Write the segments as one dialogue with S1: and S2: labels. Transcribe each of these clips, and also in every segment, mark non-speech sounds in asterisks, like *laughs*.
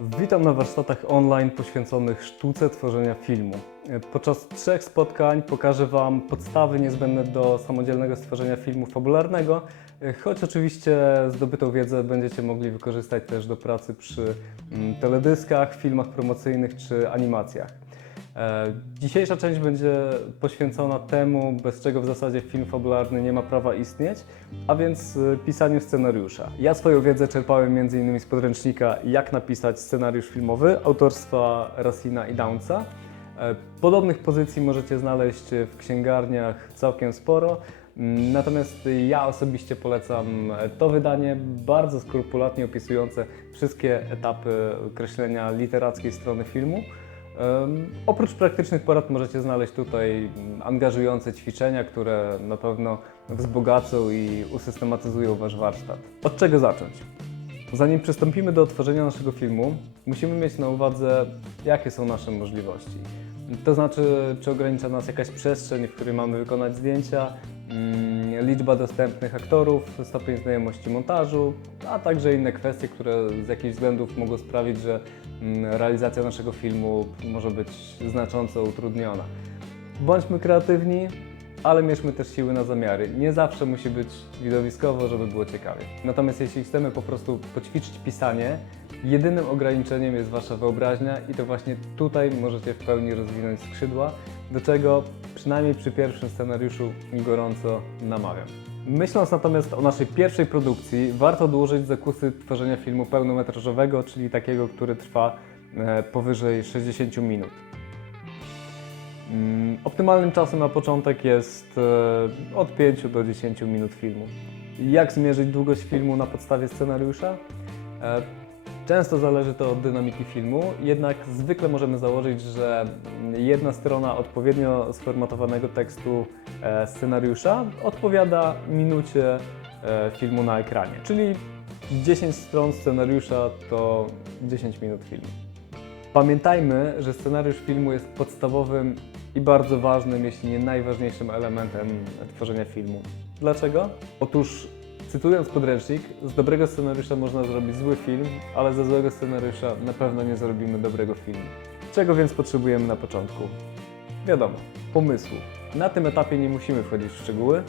S1: Witam na warsztatach online poświęconych sztuce tworzenia filmu. Podczas trzech spotkań pokażę Wam podstawy niezbędne do samodzielnego stworzenia filmu fabularnego, choć oczywiście zdobytą wiedzę będziecie mogli wykorzystać też do pracy przy mm, teledyskach, filmach promocyjnych czy animacjach. E, Dzisiejsza część będzie poświęcona temu, bez czego w zasadzie film fabularny nie ma prawa istnieć, a więc e, pisaniu scenariusza. Ja swoją wiedzę czerpałem m.in. z podręcznika Jak napisać scenariusz filmowy autorstwa Rasina i Downsa. E, Podobnych pozycji możecie znaleźć w księgarniach całkiem sporo. Natomiast ja osobiście polecam to wydanie, bardzo skrupulatnie opisujące wszystkie etapy kreślenia literackiej strony filmu. Oprócz praktycznych porad możecie znaleźć tutaj angażujące ćwiczenia, które na pewno wzbogacą i usystematyzują Wasz warsztat. Od czego zacząć? Zanim przystąpimy do tworzenia naszego filmu, musimy mieć na uwadze, jakie są nasze możliwości. To znaczy, czy ogranicza nas jakaś przestrzeń, w której mamy wykonać zdjęcia, liczba dostępnych aktorów, stopień znajomości montażu, a także inne kwestie, które z jakichś względów mogą sprawić, że mm, realizacja naszego filmu może być znacząco utrudniona. Bądźmy kreatywni, ale mierzmy też siły na zamiary. Nie zawsze musi być widowiskowo, żeby było ciekawie. Natomiast jeśli chcemy po prostu poćwiczyć pisanie, jedynym ograniczeniem jest Wasza wyobraźnia i to właśnie tutaj możecie w pełni rozwinąć skrzydła, do czego przynajmniej przy pierwszym scenariuszu gorąco namawiam. Myśląc natomiast o naszej pierwszej produkcji, warto odłożyć zakusy tworzenia filmu pełnometrażowego, czyli takiego, który trwa e, powyżej 60 minut. Mm, Optymalnym czasem na początek jest e, od 5 do 10 minut filmu. Jak zmierzyć długość filmu na podstawie scenariusza? Często zależy to od dynamiki filmu, jednak zwykle możemy założyć, że jedna strona odpowiednio sformatowanego tekstu e, scenariusza odpowiada minucie e, filmu na ekranie. Czyli 10 stron scenariusza to 10 minut filmu. Pamiętajmy, że scenariusz filmu jest podstawowym i bardzo ważnym, jeśli nie najważniejszym elementem tworzenia filmu. Dlaczego? Otóż, cytując podręcznik, z dobrego scenariusza można zrobić zły film, ale ze złego scenariusza na pewno nie zrobimy dobrego filmu. Czego więc potrzebujemy na początku? Wiadomo, pomysłu. Na tym etapie nie musimy wchodzić w szczegóły.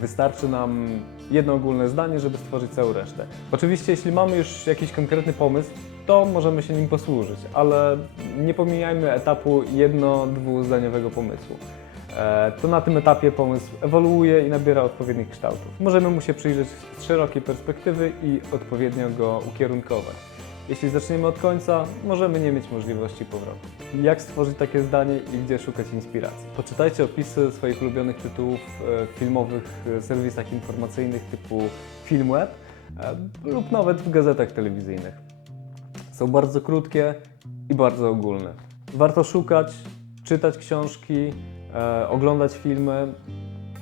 S1: Wystarczy nam jedno ogólne zdanie, żeby stworzyć całą resztę. Oczywiście, jeśli mamy już jakiś konkretny pomysł, to możemy się nim posłużyć, ale nie pomijajmy etapu jedno-dwuzdaniowego pomysłu. E, To na tym etapie pomysł ewoluuje i nabiera odpowiednich kształtów. Możemy mu się przyjrzeć z szerokiej perspektywy i odpowiednio go ukierunkować. Jeśli zaczniemy od końca, możemy nie mieć możliwości powrotu. Jak stworzyć takie zdanie i gdzie szukać inspiracji? Poczytajcie opisy swoich ulubionych tytułów e, w filmowych e, serwisach informacyjnych typu Filmweb e, lub nawet w gazetach telewizyjnych. Są bardzo krótkie i bardzo ogólne. Warto szukać, czytać książki, e, oglądać filmy.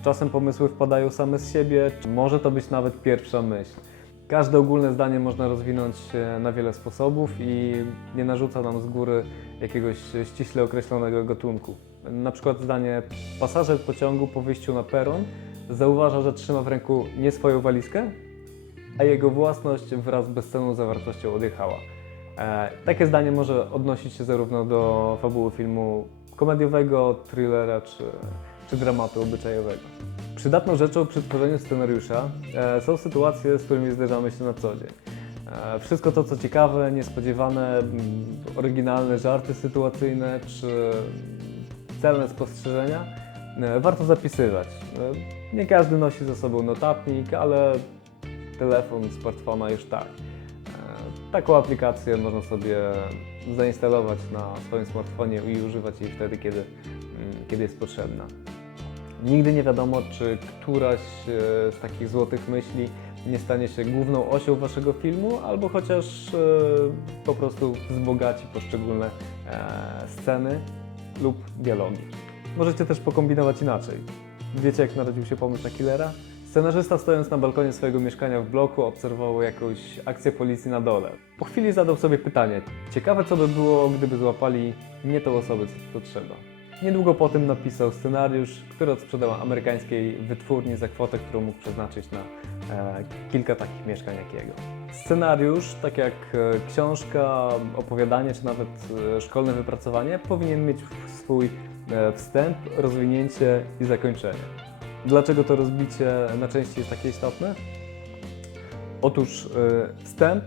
S1: Czasem pomysły wpadają same z siebie, może to być nawet pierwsza myśl. Każde ogólne zdanie można rozwinąć e, na wiele sposobów i nie narzuca nam z góry jakiegoś ściśle określonego gatunku. Na przykład zdanie pasażer pociągu po wyjściu na peron zauważa, że trzyma w ręku nie swoją walizkę, a jego własność wraz z bezcenną zawartością odjechała. E, takie zdanie może odnosić się zarówno do fabuły filmu komediowego, thrillera czy, czy dramatu obyczajowego. Przydatną rzeczą przy tworzeniu scenariusza e, są sytuacje, z którymi zderzamy się na co dzień. E, wszystko to, co ciekawe, niespodziewane, mm, oryginalne żarty sytuacyjne czy celne spostrzeżenia e, warto zapisywać. E, Nie każdy nosi ze sobą notatnik, ale telefon, smartfona już tak. Taką aplikację można sobie zainstalować na swoim smartfonie i używać jej wtedy, kiedy, mm, kiedy jest potrzebna. Nigdy nie wiadomo, czy któraś e, z takich złotych myśli nie stanie się główną osią waszego filmu, albo chociaż e, po prostu wzbogaci poszczególne e, sceny lub dialogi. Możecie też pokombinować inaczej. Wiecie, jak narodził się pomysł na killera? Scenarzysta stojąc na balkonie swojego mieszkania w bloku obserwował jakąś akcję policji na dole. Po chwili zadał sobie pytanie, ciekawe co by było, gdyby złapali nie tą osobę, co trzeba. Niedługo po tym napisał scenariusz, który odsprzedał amerykańskiej wytwórni za kwotę, którą mógł przeznaczyć na e, kilka takich mieszkań jak jego. Scenariusz, tak jak e, książka, opowiadanie czy nawet e, szkolne wypracowanie, powinien mieć swój e, wstęp, rozwinięcie i zakończenie. Dlaczego to rozbicie na części jest takie istotne? Otóż e, wstęp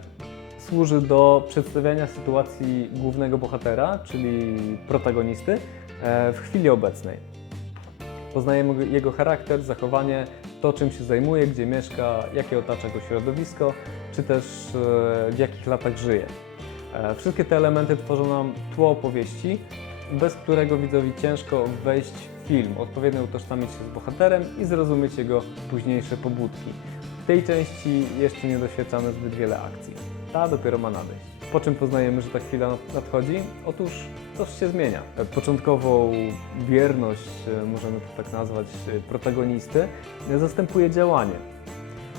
S1: służy do przedstawiania sytuacji głównego bohatera, czyli protagonisty, e, w chwili obecnej. Poznajemy go- jego charakter, zachowanie, to czym się zajmuje, gdzie mieszka, jakie otacza go środowisko, czy też e, w jakich latach żyje. E, Wszystkie te elementy tworzą nam tło opowieści, bez którego widzowi ciężko wejść film, odpowiednio utożsamić się z bohaterem i zrozumieć jego późniejsze pobudki. W tej części jeszcze nie doświadczamy zbyt wiele akcji. Ta dopiero ma nadejść. Po czym poznajemy, że ta chwila nadchodzi? Otóż coś się zmienia. Początkową bierność, e, możemy to tak nazwać, e, protagonisty, e, zastępuje działanie.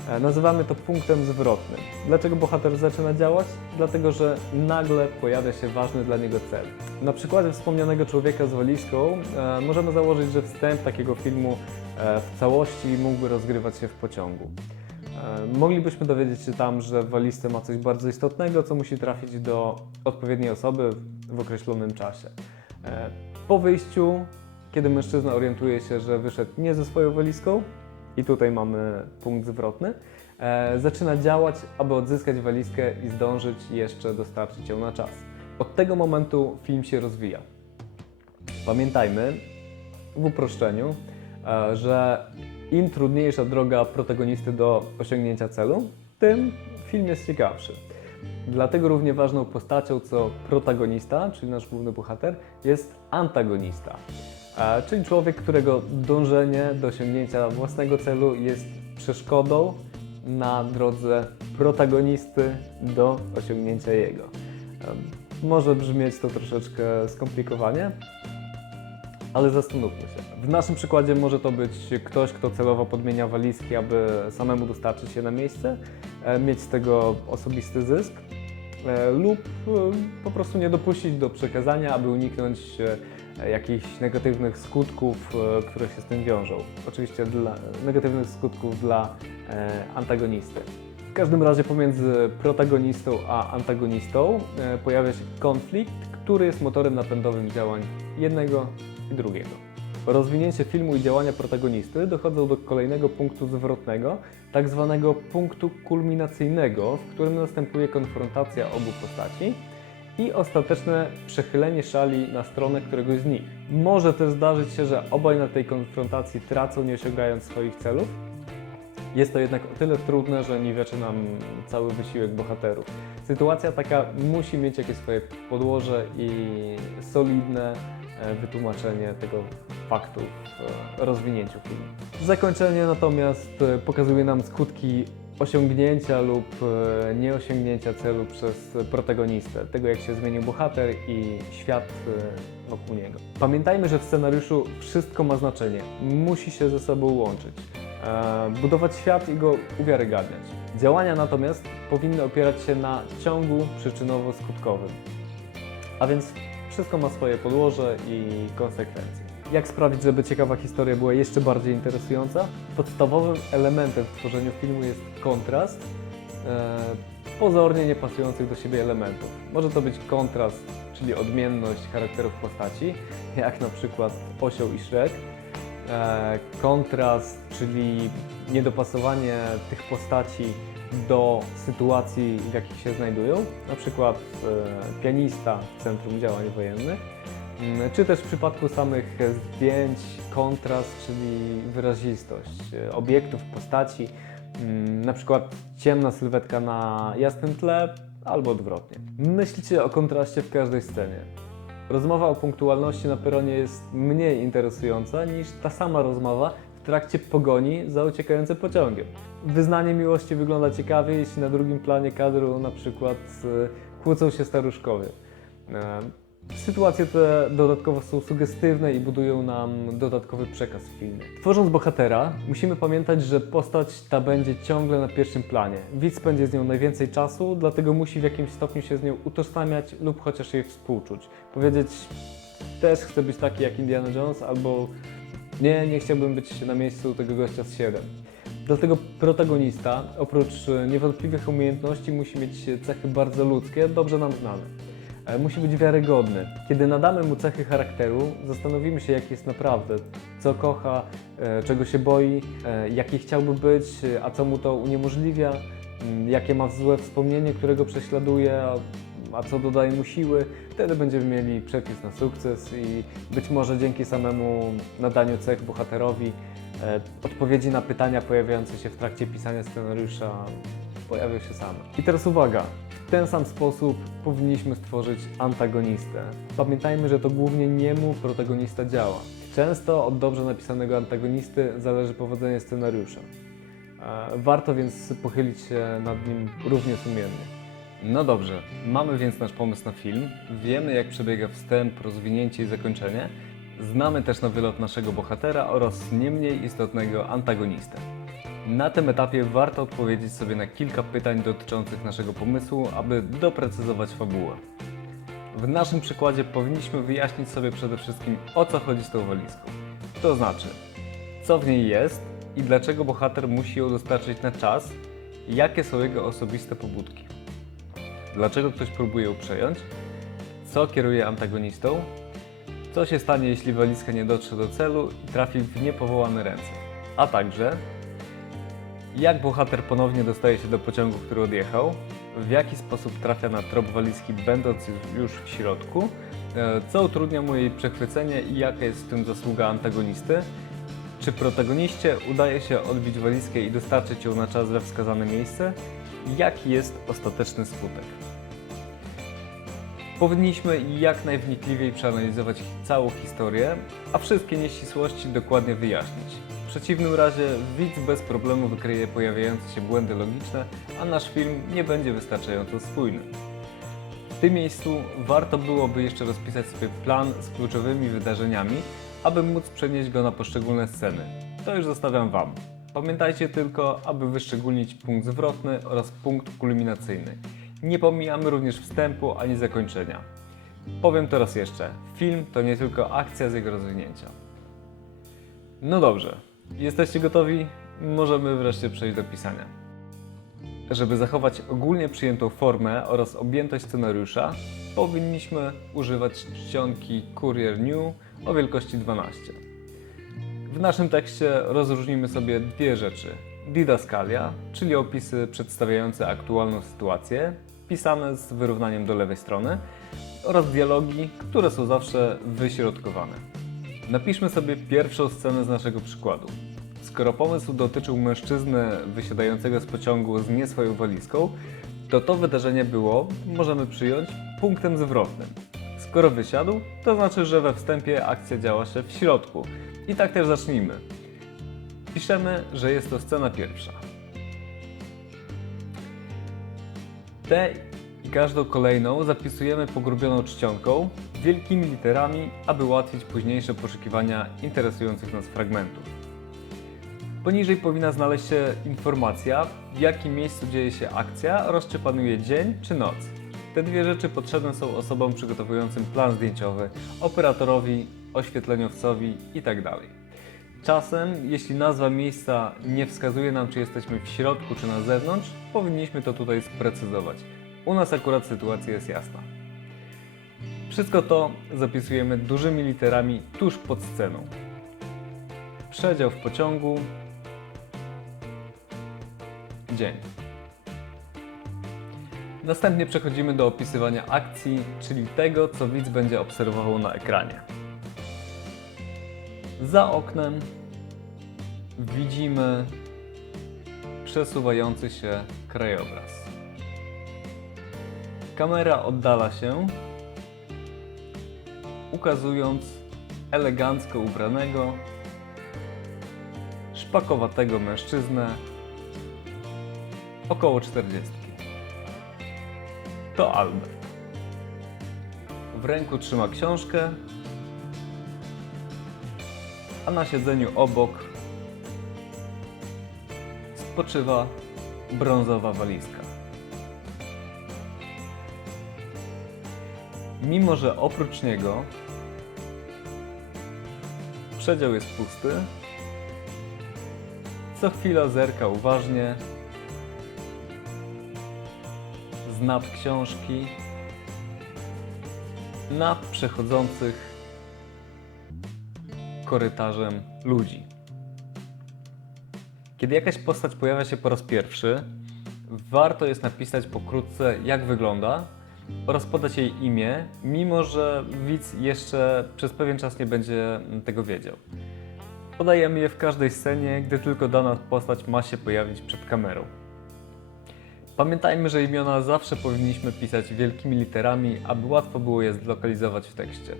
S1: E, Nazywamy to punktem zwrotnym. Dlaczego bohater zaczyna działać? Dlatego, że nagle pojawia się ważny dla niego cel. Na przykładzie wspomnianego człowieka z walizką e, możemy założyć, że wstęp takiego filmu e, w całości mógłby rozgrywać się w pociągu. E, Moglibyśmy dowiedzieć się tam, że w walizce ma coś bardzo istotnego, co musi trafić do odpowiedniej osoby w określonym czasie. E, Po wyjściu, kiedy mężczyzna orientuje się, że wyszedł nie ze swoją walizką, i tutaj mamy punkt zwrotny, e, zaczyna działać, aby odzyskać walizkę i zdążyć jeszcze dostarczyć ją na czas. Od tego momentu film się rozwija. Pamiętajmy w uproszczeniu, e, że im trudniejsza droga protagonisty do osiągnięcia celu, tym film jest ciekawszy. Dlatego równie ważną postacią co protagonista, czyli nasz główny bohater, jest antagonista. Czyli człowiek, którego dążenie do osiągnięcia własnego celu jest przeszkodą na drodze protagonisty do osiągnięcia jego. Może brzmieć to troszeczkę skomplikowanie, ale zastanówmy się. W naszym przykładzie może to być ktoś, kto celowo podmienia walizki, aby samemu dostarczyć je na miejsce, e, mieć z tego osobisty zysk, e, lub e, po prostu nie dopuścić do przekazania, aby uniknąć jakichś negatywnych skutków, e, które się z tym wiążą. Oczywiście dla, negatywnych skutków dla e, antagonisty. W każdym razie pomiędzy protagonistą a antagonistą e, pojawia się konflikt, który jest motorem napędowym działań jednego i drugiego. Rozwinięcie filmu i działania protagonisty dochodzą do kolejnego punktu zwrotnego, tak zwanego punktu kulminacyjnego, w którym następuje konfrontacja obu postaci i ostateczne przechylenie szali na stronę któregoś z nich. Może też zdarzyć się, że obaj na tej konfrontacji tracą, nie osiągając swoich celów. Jest to jednak o tyle trudne, że niweczy nam cały wysiłek bohaterów. Sytuacja taka musi mieć jakieś swoje podłoże i solidne e, wytłumaczenie tego faktu w e, rozwinięciu filmu. Zakończenie natomiast e, pokazuje nam skutki osiągnięcia lub e, nieosiągnięcia celu przez protagonistę, tego jak się zmienił bohater i świat e, wokół niego. Pamiętajmy, że w scenariuszu wszystko ma znaczenie, musi się ze sobą łączyć, e, budować świat i go uwiarygadniać. Działania natomiast powinny opierać się na ciągu przyczynowo-skutkowym. A więc wszystko ma swoje podłoże i konsekwencje. Jak sprawić, żeby ciekawa historia była jeszcze bardziej interesująca? Podstawowym elementem w tworzeniu filmu jest kontrast e, pozornie niepasujących do siebie elementów. Może to być kontrast, czyli odmienność charakterów postaci, *laughs* jak na przykład Osioł i Shrek. E, kontrast, czyli niedopasowanie tych postaci do sytuacji, w jakich się znajdują, na przykład e, pianista w centrum działań wojennych, czy też w przypadku samych zdjęć kontrast, czyli wyrazistość e, obiektów, postaci, mm, na przykład ciemna sylwetka na jasnym tle albo odwrotnie. Myślcie o kontraście w każdej scenie. Rozmowa o punktualności na peronie jest mniej interesująca niż ta sama rozmowa w trakcie pogoni za uciekającym pociągiem. Wyznanie miłości wygląda ciekawie, jeśli na drugim planie kadru na przykład e, kłócą się staruszkowie. Sytuacje te dodatkowo są sugestywne i budują nam dodatkowy przekaz w filmie. Tworząc bohatera, musimy pamiętać, że postać ta będzie ciągle na pierwszym planie. Widz spędzi z nią najwięcej czasu, dlatego musi w jakimś stopniu się z nią utożsamiać lub chociaż jej współczuć. Powiedzieć, też chcę być taki jak Indiana Jones, albo nie, nie chciałbym być na miejscu tego gościa z 7. Dlatego protagonista, oprócz niewątpliwych umiejętności, musi mieć cechy bardzo ludzkie, dobrze nam znane. Musi być wiarygodny. Kiedy nadamy mu cechy charakteru, zastanowimy się, jaki jest naprawdę, co kocha, e, czego się boi, e, jaki chciałby być, e, a co mu to uniemożliwia, mm, jakie ma złe wspomnienie, którego prześladuje, a, co dodaje mu siły. Wtedy będziemy mieli przepis na sukces i być może dzięki samemu nadaniu cech bohaterowi odpowiedzi na pytania pojawiające się w trakcie pisania scenariusza pojawią się same. I teraz uwaga, w ten sam sposób powinniśmy stworzyć antagonistę. Pamiętajmy, że to głównie niemu protagonista działa. Często od dobrze napisanego antagonisty zależy powodzenie scenariusza. E, Warto więc pochylić się nad nim równie sumiennie. No dobrze, mamy więc nasz pomysł na film, wiemy jak przebiega wstęp, rozwinięcie i zakończenie, znamy też na wylot naszego bohatera oraz nie mniej istotnego antagonistę. Na tym etapie warto odpowiedzieć sobie na kilka pytań dotyczących naszego pomysłu, aby doprecyzować fabułę. W naszym przykładzie powinniśmy wyjaśnić sobie przede wszystkim o co chodzi z tą walizką. To znaczy, co w niej jest i dlaczego bohater musi ją dostarczyć na czas, jakie są jego osobiste pobudki. Dlaczego ktoś próbuje ją przejąć, co kieruje antagonistą, co się stanie jeśli walizka nie dotrze do celu i trafi w niepowołane ręce, a także jak bohater ponownie dostaje się do pociągu, który odjechał, w jaki sposób trafia na trop walizki będąc już w środku, e, co utrudnia mu jej przechwycenie i jaka jest w tym zasługa antagonisty, czy protagoniście udaje się odbić walizkę i dostarczyć ją na czas we wskazane miejsce, jaki jest ostateczny skutek. Powinniśmy jak najwnikliwiej przeanalizować całą historię, a wszystkie nieścisłości dokładnie wyjaśnić. Przeciwnym razie widz bez problemu wykryje pojawiające się błędy logiczne, a nasz film nie będzie wystarczająco spójny. W tym miejscu warto byłoby jeszcze rozpisać sobie plan z kluczowymi wydarzeniami, aby móc przenieść go na poszczególne sceny. To już zostawiam Wam. Pamiętajcie tylko, aby wyszczególnić punkt zwrotny oraz punkt kulminacyjny. Nie pomijamy również wstępu ani zakończenia. Powiem to raz jeszcze. Film to nie tylko akcja z jego rozwinięcia. No dobrze, jesteście gotowi? Możemy wreszcie przejść do pisania. Żeby zachować ogólnie przyjętą formę oraz objętość scenariusza, powinniśmy używać czcionki Courier New o wielkości 12. W naszym tekście rozróżnimy sobie dwie rzeczy. Didaskalia, czyli opisy przedstawiające aktualną sytuację, pisane z wyrównaniem do lewej strony, oraz dialogi, które są zawsze wyśrodkowane. Napiszmy sobie pierwszą scenę z naszego przykładu. Skoro pomysł dotyczył mężczyzny wysiadającego z pociągu z nie swoją walizką, to to wydarzenie było, możemy przyjąć, punktem zwrotnym. Skoro wysiadł, to znaczy, że we wstępie akcja działa się w środku. I tak też zacznijmy. Piszemy, że jest to scena pierwsza. Tę i każdą kolejną zapisujemy pogrubioną czcionką, wielkimi literami, aby ułatwić późniejsze poszukiwania interesujących nas fragmentów. Poniżej powinna znaleźć się informacja, w jakim miejscu dzieje się akcja oraz czy panuje dzień czy noc. Te dwie rzeczy potrzebne są osobom przygotowującym plan zdjęciowy, operatorowi, oświetleniowcowi itd. Czasem, jeśli nazwa miejsca nie wskazuje nam, czy jesteśmy w środku czy na zewnątrz, powinniśmy to tutaj sprecyzować. U nas akurat sytuacja jest jasna. Wszystko to zapisujemy dużymi literami tuż pod sceną. Przedział w pociągu. Dzień. Następnie przechodzimy do opisywania akcji, czyli tego, co widz będzie obserwował na ekranie. Za oknem widzimy przesuwający się krajobraz. Kamera oddala się, ukazując elegancko ubranego, szpakowatego mężczyznę około 40. To Albert. W ręku trzyma książkę, a na siedzeniu obok spoczywa brązowa walizka. Mimo, że oprócz niego Przedział jest pusty. Co chwila zerka uważnie. Znak książki na przechodzących korytarzem ludzi. Kiedy jakaś postać pojawia się po raz pierwszy, warto jest napisać pokrótce, jak wygląda oraz podać jej imię, mimo że widz jeszcze przez pewien czas nie będzie tego wiedział. Podajemy je w każdej scenie, gdy tylko dana postać ma się pojawić przed kamerą. Pamiętajmy, że imiona zawsze powinniśmy pisać wielkimi literami, aby łatwo było je zlokalizować w tekście.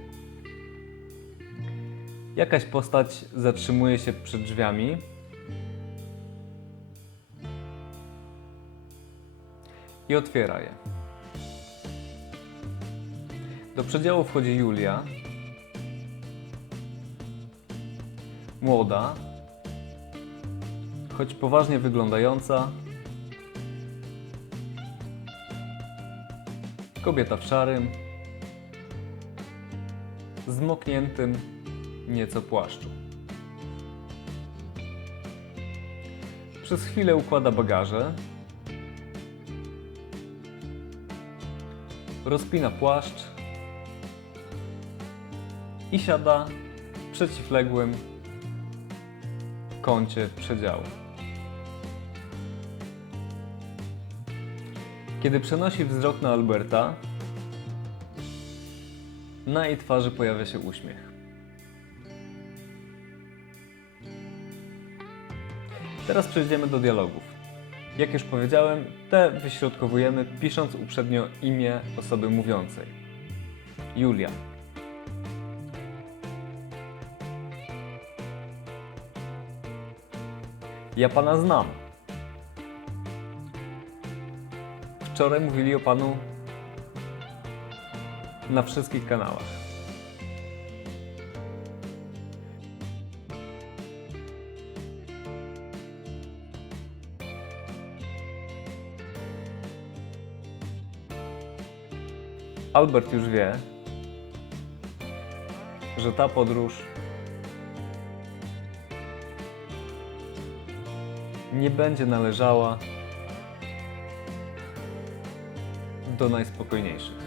S1: Jakaś postać zatrzymuje się przed drzwiami. I otwiera je. Do przedziału wchodzi Julia. Młoda, choć poważnie wyglądająca. Kobieta w szarym, zmokniętym nieco płaszczu. Przez chwilę układa bagaże. Rozpina płaszcz i siada w przeciwległym kącie przedziału. Kiedy przenosi wzrok na Alberta, na jej twarzy pojawia się uśmiech. Teraz przejdziemy do dialogów. Jak już powiedziałem, te wyśrodkowujemy pisząc uprzednio imię osoby mówiącej. Julia. Ja pana znam. Wczoraj mówili o panu na wszystkich kanałach. Albert już wie, że ta podróż nie będzie należała do najspokojniejszych.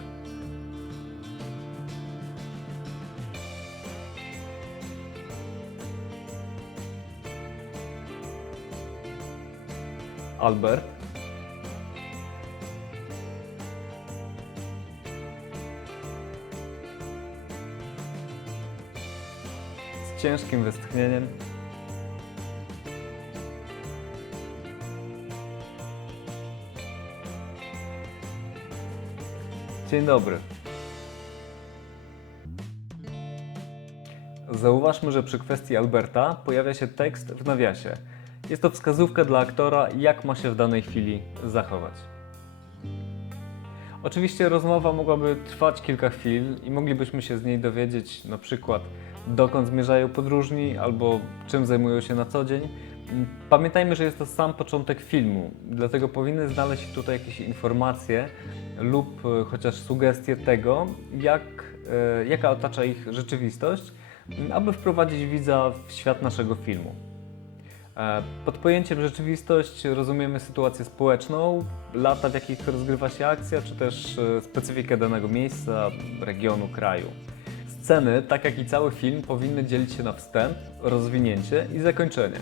S1: Albert z ciężkim westchnieniem Dzień dobry. Zauważmy, że przy kwestii Alberta pojawia się tekst w nawiasie. Jest to wskazówka dla aktora, jak ma się w danej chwili zachować. Oczywiście rozmowa mogłaby trwać kilka chwil i moglibyśmy się z niej dowiedzieć na przykład dokąd zmierzają podróżni albo czym zajmują się na co dzień. Pamiętajmy, że jest to sam początek filmu, dlatego powinny znaleźć się tutaj jakieś informacje lub e, chociaż sugestie tego, jak, e, jaka otacza ich rzeczywistość, aby wprowadzić widza w świat naszego filmu. E, Pod pojęciem rzeczywistość rozumiemy sytuację społeczną, lata w jakich rozgrywa się akcja, czy też specyfikę danego miejsca, regionu, kraju. Sceny, tak jak i cały film, powinny dzielić się na wstęp, rozwinięcie i zakończenie.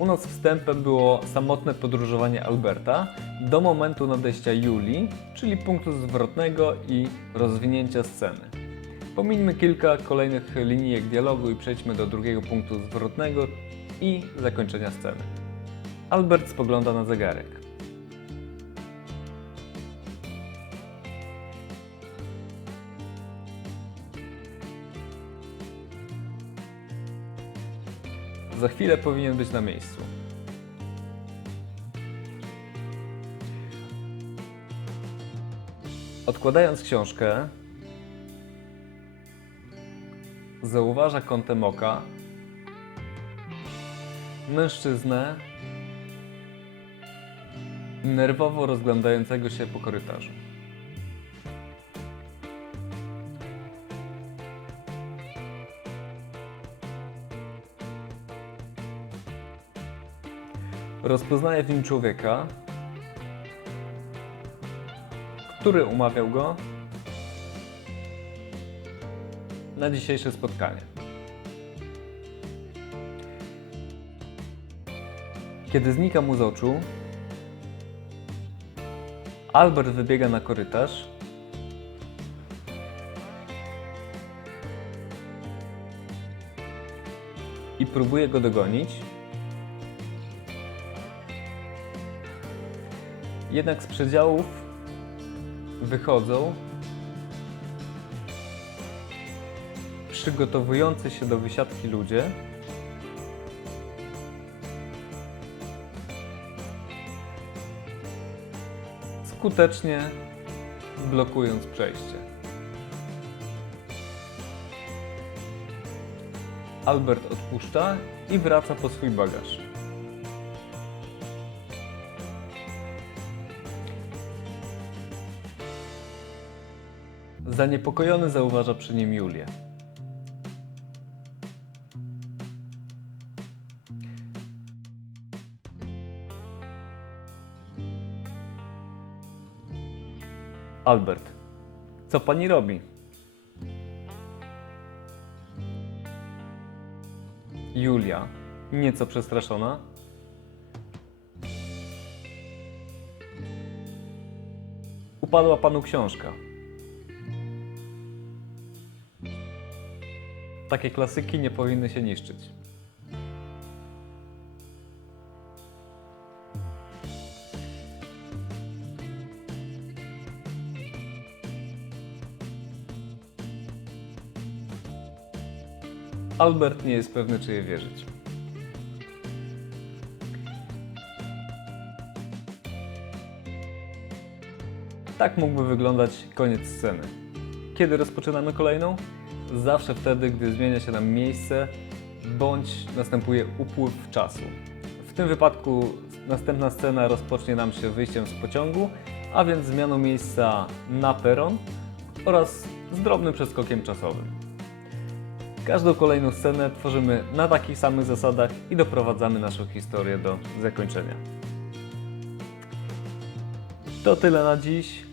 S1: U nas wstępem było samotne podróżowanie Alberta do momentu nadejścia Julii, czyli punktu zwrotnego i rozwinięcia sceny. Pomińmy kilka kolejnych linijek dialogu i przejdźmy do drugiego punktu zwrotnego i zakończenia sceny. Albert spogląda na zegarek. Za chwilę powinien być na miejscu. Odkładając książkę, zauważa kątem oka mężczyznę nerwowo rozglądającego się po korytarzu. Rozpoznaje w nim człowieka, który umawiał go na dzisiejsze spotkanie. Kiedy znika mu z oczu, Albert wybiega na korytarz i próbuje go dogonić. Jednak z przedziałów wychodzą przygotowujący się do wysiadki ludzie. Skutecznie blokując przejście. Albert odpuszcza i wraca po swój bagaż. Zaniepokojony zauważa przy nim Julię. Albert, co pani robi? Julia, nieco przestraszona. Upadła panu książka. Takie klasyki nie powinny się niszczyć. Albert nie jest pewny, czy je wierzyć. Tak mógłby wyglądać koniec sceny. Kiedy rozpoczynamy kolejną? Zawsze wtedy, gdy zmienia się nam miejsce bądź następuje upływ czasu. W tym wypadku następna scena rozpocznie nam się wyjściem z pociągu, a więc zmianą miejsca na peron oraz z drobnym przeskokiem czasowym. Każdą kolejną scenę tworzymy na takich samych zasadach i doprowadzamy naszą historię do zakończenia. To tyle na dziś.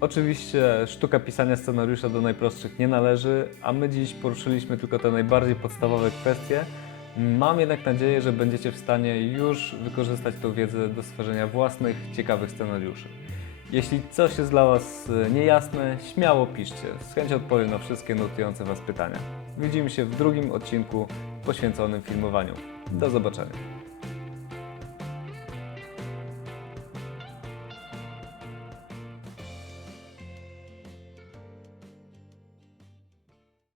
S1: Oczywiście sztuka pisania scenariusza do najprostszych nie należy, a my dziś poruszyliśmy tylko te najbardziej podstawowe kwestie. Mam jednak nadzieję, że będziecie w stanie już wykorzystać tę wiedzę do stworzenia własnych, ciekawych scenariuszy. Jeśli coś jest dla Was e, niejasne, śmiało piszcie. Z chęcią odpowiem na wszystkie nurtujące Was pytania. Widzimy się w drugim odcinku poświęconym filmowaniu. Do zobaczenia.